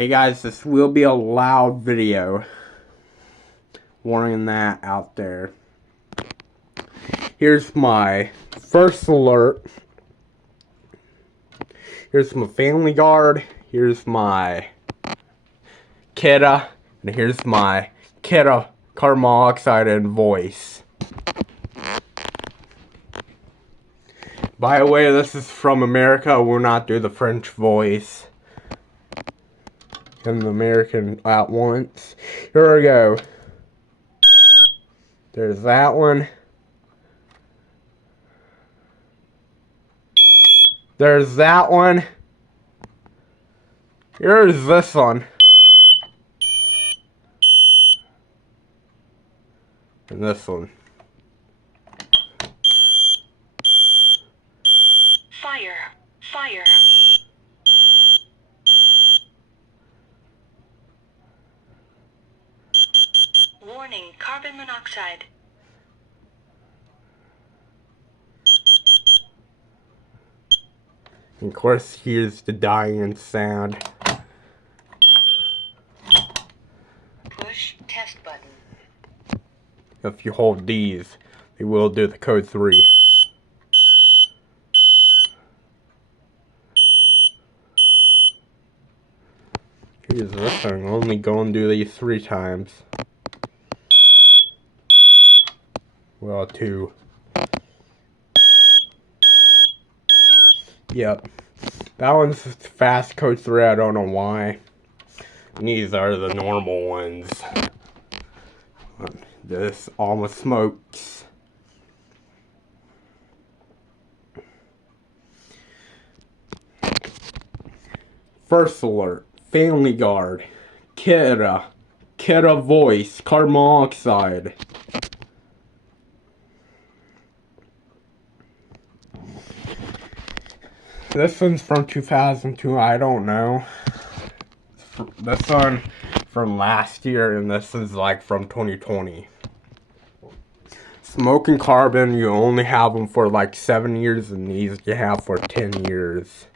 Hey guys, this will be a loud video. Warning that out there. Here's my first alert. Here's my Family Guard. Here's my Kidda. And here's my Kidda carbon monoxide and voice. By the way, this is from America. I will not do the French voice and the American at once. Here we go. There's that one. There's that one. Here's this one. And this one. Fire! Fire! Warning, carbon monoxide. And of course, here's the dying sound. Push test button. If you hold these, they will do the code 3. Here's this thing. Only go and do these 3 times. Well, 2. Yep. That one's fast code 3. I don't know why. And these are the normal ones. This almost smokes. First alert. Family Guard. Kidda. Kidda voice. Carbon monoxide. This one's from 2002. I don't know. This one from last year, and this is like from 2020. Smoking carbon, you only have them for like 7 years, and these you have for 10 years.